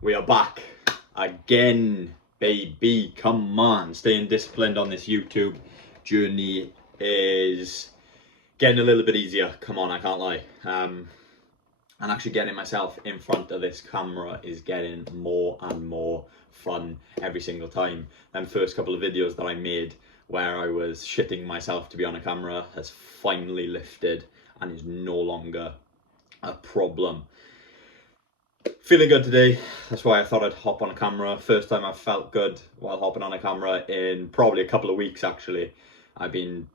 We are back again, baby. Come on, staying disciplined on this YouTube journey is getting a little bit easier. Come on, I can't lie. And actually getting myself in front of this camera is getting more and more fun every single time. Them first couple of videos that I made where I was shitting myself to be on a camera has finally lifted and is no longer a problem. Feeling good today, that's why I thought I'd hop on a camera. First time I've felt good while hopping on a camera in probably a couple of weeks actually. I've been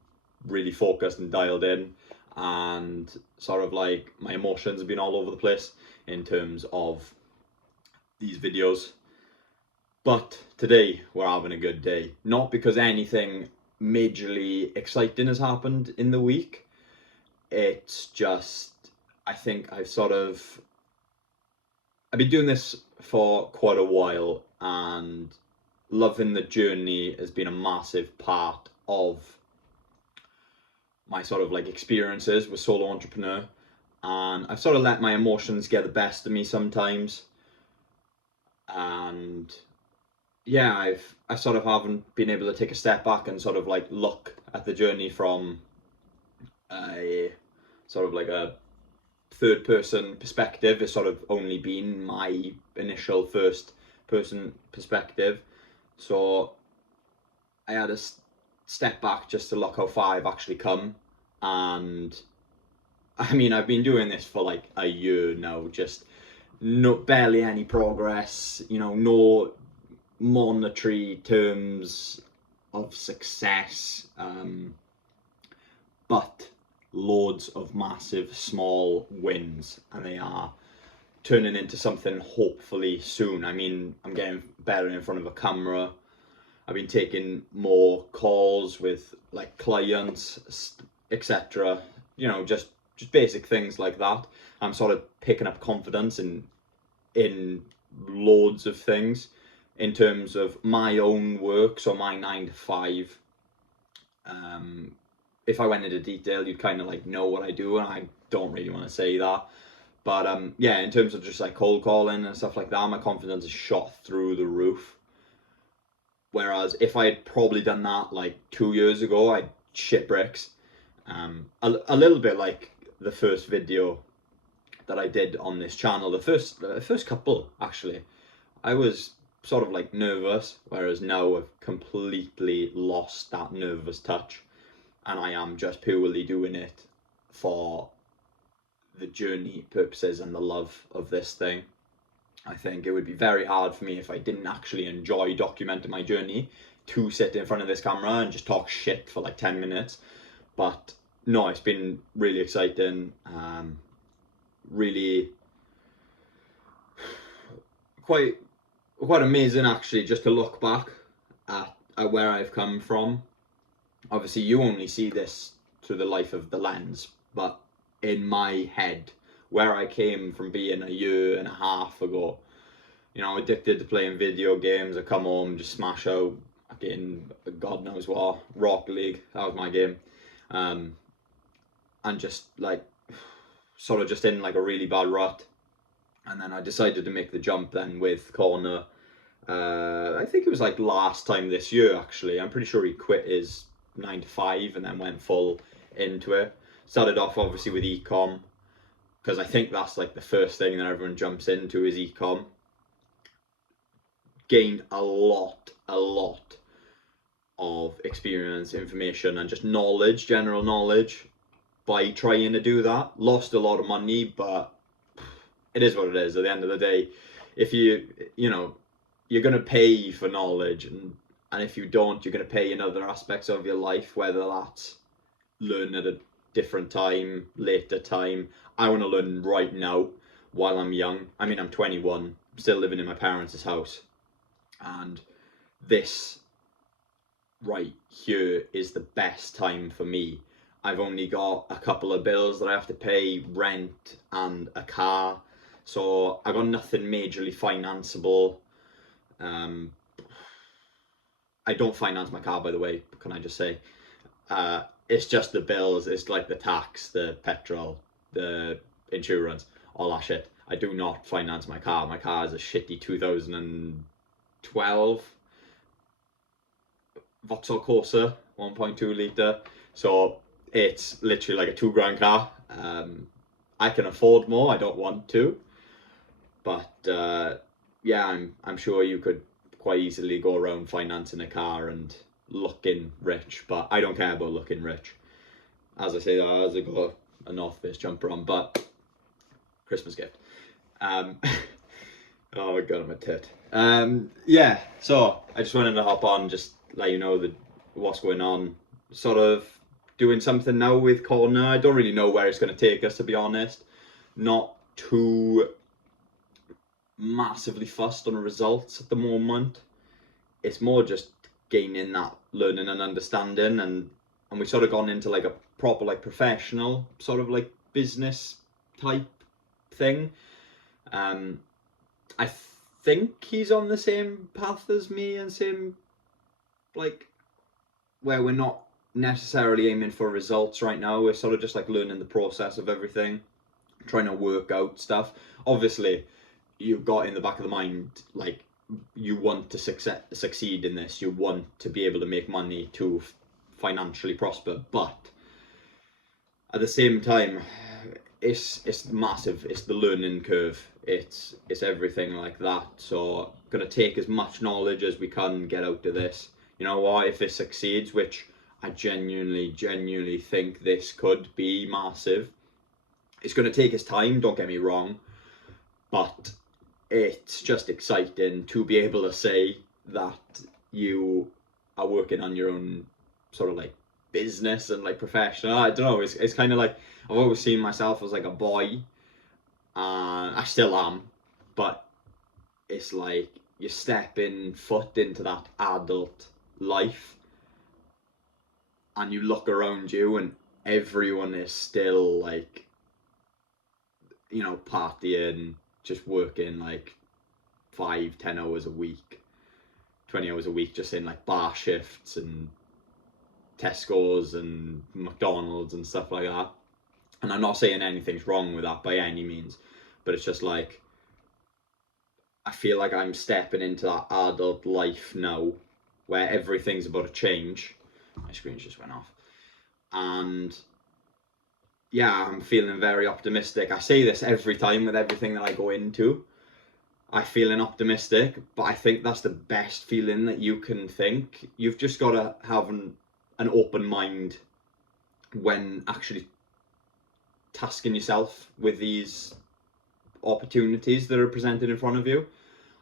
really focused and dialed in, and sort of like my emotions have been all over the place in terms of these videos. But today we're having a good day. Not because anything majorly exciting has happened in the week. It's just, I think I've been doing this for quite a while, and loving the journey has been a massive part of my sort of like experiences with solo entrepreneur. And I've sort of let my emotions get the best of me sometimes. And yeah, I sort of haven't been able to take a step back and sort of like look at the journey from a sort of like a third person perspective. Has sort of only been my initial first person perspective. So I had to step back just to look how far I've actually come. And I mean, I've been doing this for like a year now, just barely any progress, no monetary terms of success, but loads of massive small wins, and they are turning into something hopefully soon. I mean, I'm getting better in front of a camera. I've been taking more calls with like clients, etc. Just basic things like that. I'm sort of picking up confidence in loads of things in terms of my own work, so my 9 to 5. If I went into detail, you'd kind of like know what I do, and I don't really want to say that. But yeah, in terms of just like cold calling and stuff like that, my confidence is shot through the roof. Whereas if I had probably done that like 2 years ago, I'd shit bricks. A little bit like the first video that I did on this channel, the first couple actually, I was sort of like nervous, whereas now I've completely lost that nervous touch, and I am just purely doing it for the journey purposes and the love of this thing. I think it would be very hard for me if I didn't actually enjoy documenting my journey to sit in front of this camera and just talk shit for like 10 minutes. But no, it's been really exciting, really quite amazing actually, just to look back at where I've come from. Obviously, you only see this through the life of the lens, but in my head, where I came from being a year and a half ago, addicted to playing video games. I come home, just smash out again, God knows what, Rocket League, that was my game. And just like, sort of just in like a really bad rut. And then I decided to make the jump then with Corner. I think it was like last time this year actually. I'm pretty sure he quit his 9 to 5 and then went full into it. Started off obviously with ecom, because I think that's like the first thing that everyone jumps into is ecom. Gained a lot of experience, information, and just knowledge, general knowledge, by trying to do that. Lost a lot of money, but it is what it is. At the end of the day, if you're going to pay for knowledge, and if you don't, you're going to pay in other aspects of your life, whether that's learn at a different time, later time. I want to learn right now while I'm young. I mean, I'm 21, I'm still living in my parents' house, and this right here is the best time for me. I've only got a couple of bills that I have to pay, rent and a car, so I got nothing majorly financeable. I don't finance my car, by the way, can I just say. It's just the bills, it's like the tax, the petrol, the insurance, all that shit. I do not finance my car. My car is a shitty 2012 Vauxhall Corsa 1.2 litre. So it's literally like a £2,000 car. I can afford more. I don't want to, but yeah, I'm sure you could quite easily go around financing a car and looking rich. But I don't care about looking rich. As I say that, as I got a North Face jumper on, but Christmas gift. Oh my god, I'm a tit. Yeah, so I just wanted to hop on, just let you know what's going on. Sort of doing something now with Corner. I don't really know where it's going to take us, to be honest. Not too massively fussed on results at the moment. It's more just gaining that learning and understanding, and we sort of gone into like a proper like professional sort of like business type thing. I think he's on the same path as me, and same like where we're not necessarily aiming for results right now. We're sort of just like learning the process of everything, trying to work out stuff. Obviously, you've got in the back of the mind like you want to succeed in this. You want to be able to make money to financially prosper, but at the same time, it's massive. It's the learning curve. It's everything like that. So gonna take as much knowledge as we can get out of this. You know what? If it succeeds, which I genuinely think this could be massive, it's gonna take us time. Don't get me wrong, but it's just exciting to be able to say that you are working on your own sort of like business and like professional. I don't know. It's kind of like I've always seen myself as like a boy, and I still am, but it's like you're stepping foot into that adult life, and you look around you, and everyone is still like, you know, partying, just working like 5-10 hours a week, 20 hours a week, just in like bar shifts and Tesco's and McDonald's and stuff like that. And I'm not saying anything's wrong with that by any means, but it's just like I feel like I'm stepping into that adult life now where everything's about to change. My screen just went off. And yeah, I'm feeling very optimistic. I say this every time with everything that I go into. I'm feeling optimistic, but I think that's the best feeling that you can think. You've just got to have an open mind when actually tasking yourself with these opportunities that are presented in front of you.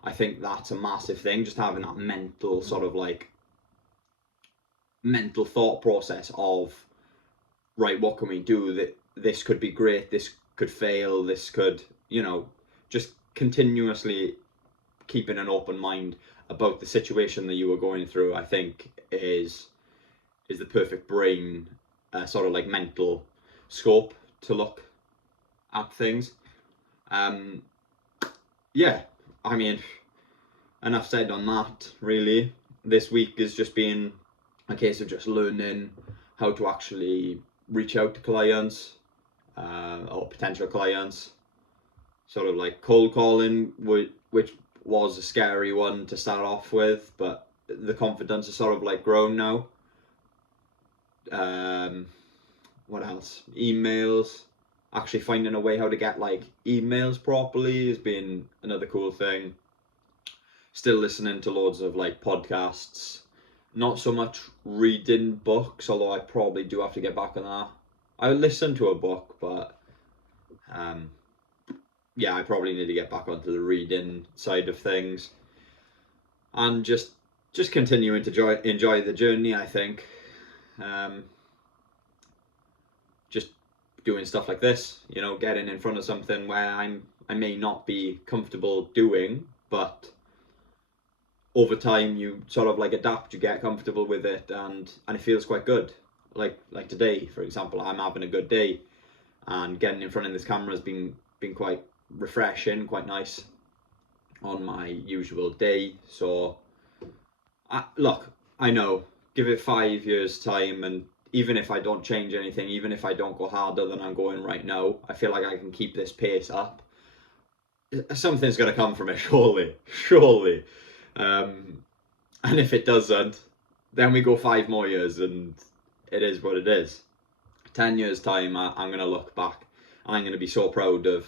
I think that's a massive thing, just having that mental sort of like mental thought process of, right, what can we do? That this could be great, this could fail, this could, you know, just continuously keeping an open mind about the situation that you are going through, I think is the perfect brain sort of like mental scope to look at things. Yeah, I mean, enough said on that, really. This week has just been a case of just learning how to actually reach out to clients or potential clients. Sort of like cold calling, which was a scary one to start off with, but the confidence is sort of like grown now. What else? Emails. Actually finding a way how to get like emails properly has been another cool thing. Still listening to loads of like podcasts. Not so much reading books, although I probably do have to get back on that. I listen to a book, but yeah, I probably need to get back onto the reading side of things. And just continuing to enjoy the journey, I think. Just doing stuff like this, you know, getting in front of something where I may not be comfortable doing, but over time you sort of like adapt, you get comfortable with it, and it feels quite good. Like today, for example, I'm having a good day, and getting in front of this camera has been quite refreshing, quite nice on my usual day. So look, I know, give it 5 years time, and even if I don't change anything, even if I don't go harder than I'm going right now, I feel like I can keep this pace up. something's going to come from it, surely. And if it doesn't, then we go 5 more years and it is what it is. 10 years time, I'm going to look back and I'm going to be so proud of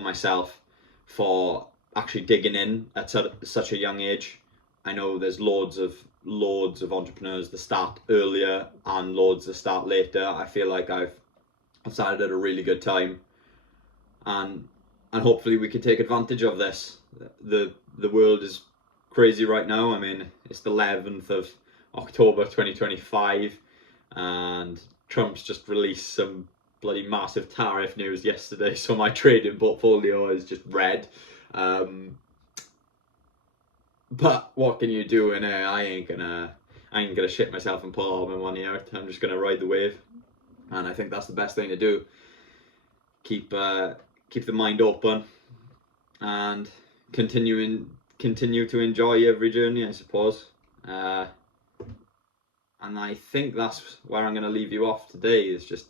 myself for actually digging in at such a young age. I know there's loads of entrepreneurs that start earlier and loads that start later. I feel like I've started at a really good time, and hopefully we can take advantage of this. The world is crazy right now. I mean, it's the 11th of October 2025, and Trump's just released some bloody massive tariff news yesterday, so my trading portfolio is just red. But what can you do? And I ain't gonna shit myself and pull all my money out. I'm just gonna ride the wave, and I think that's the best thing to do. Keep the mind open and continue to enjoy every journey, I suppose. And I think that's where I'm going to leave you off today. Is just,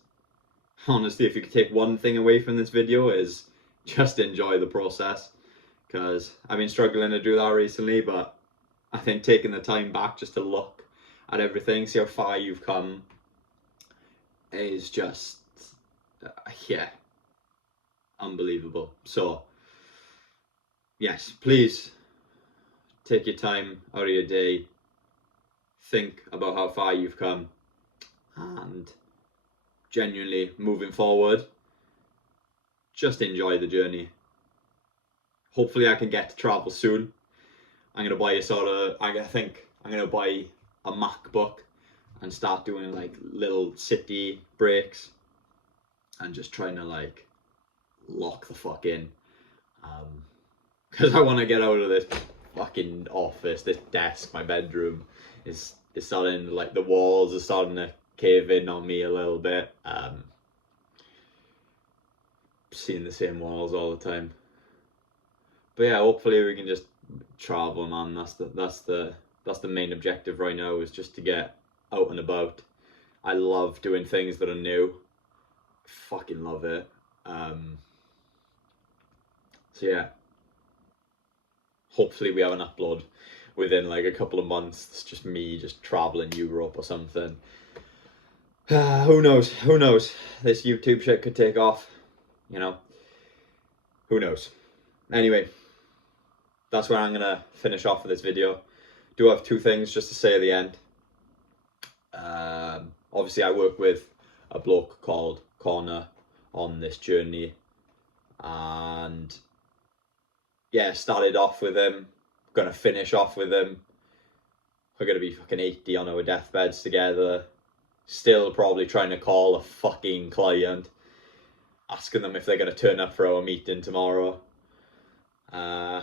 honestly, if you could take one thing away from this video, is just enjoy the process, because I've been struggling to do that recently. But I think taking the time back just to look at everything, see how far you've come, is just yeah, unbelievable. So yes, please take your time out of your day, think about how far you've come, and genuinely moving forward, just enjoy the journey. Hopefully I can get to travel soon. I'm gonna buy I think I'm gonna buy a MacBook and start doing like little city breaks and just trying to like lock the fuck in, because I want to get out of this fucking office, this desk, my bedroom is starting, like the walls are starting to cave in on me a little bit. Seeing the same walls all the time. But yeah, hopefully we can just travel, man. That's the main objective right now, is just to get out and about. I love doing things that are new. Fucking love it. So yeah, hopefully we have an upload within like a couple of months. It's just me just traveling Europe or something. Who knows? This YouTube shit could take off, you know. Who knows? Anyway, that's where I'm gonna finish off for this video. Do have 2 things just to say at the end. Obviously I work with a bloke called Connor on this journey, and yeah, started off with him, gonna finish off with him. We're gonna be fucking 80 on our deathbeds together, still probably trying to call a fucking client, asking them if they're gonna turn up for our meeting tomorrow. Yeah.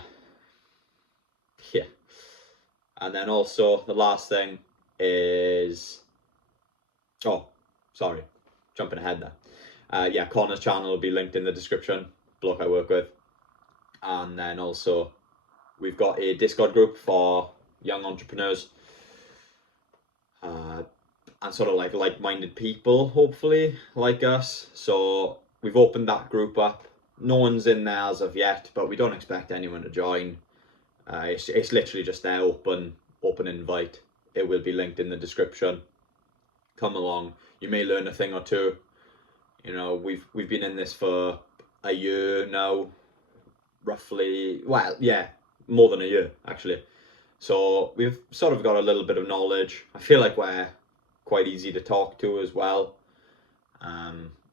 And then also the last thing is, oh, sorry, jumping ahead there. Yeah, Connor's channel will be linked in the description, bloke I work with. And then also we've got a Discord group for young entrepreneurs, and sort of like-minded people, hopefully, like us. So we've opened that group up. No one's in there as of yet, but we don't expect anyone to join. It's literally just their open invite. It will be linked in the description. Come along. You may learn a thing or two. You know, we've been in this for a year now, roughly. Well, yeah, more than a year actually. So we've sort of got a little bit of knowledge. I feel like we're quite easy to talk to as well.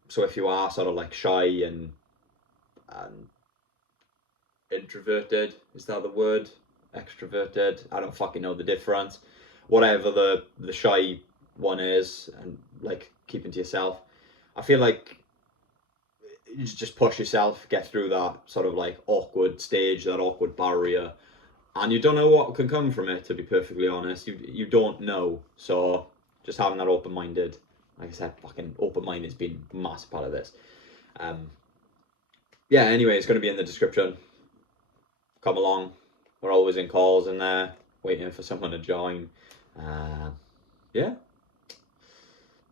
So if you are sort of like shy and introverted, is that the word? Extroverted? I don't fucking know the difference. Whatever the shy one is, and like keeping to yourself, I feel like you just push yourself, get through that sort of like awkward stage, that awkward barrier, and you don't know what can come from it, to be perfectly honest. You don't know. So just having that open-minded, like I said, fucking open-minded has been a massive part of this. Yeah, anyway, it's going to be in the description. Come along. We're always in calls in there, waiting for someone to join. Yeah.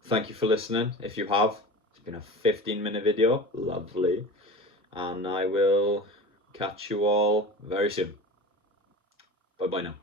Thank you for listening. If you have, it's been a 15-minute video. Lovely. And I will catch you all very soon. Bye bye now.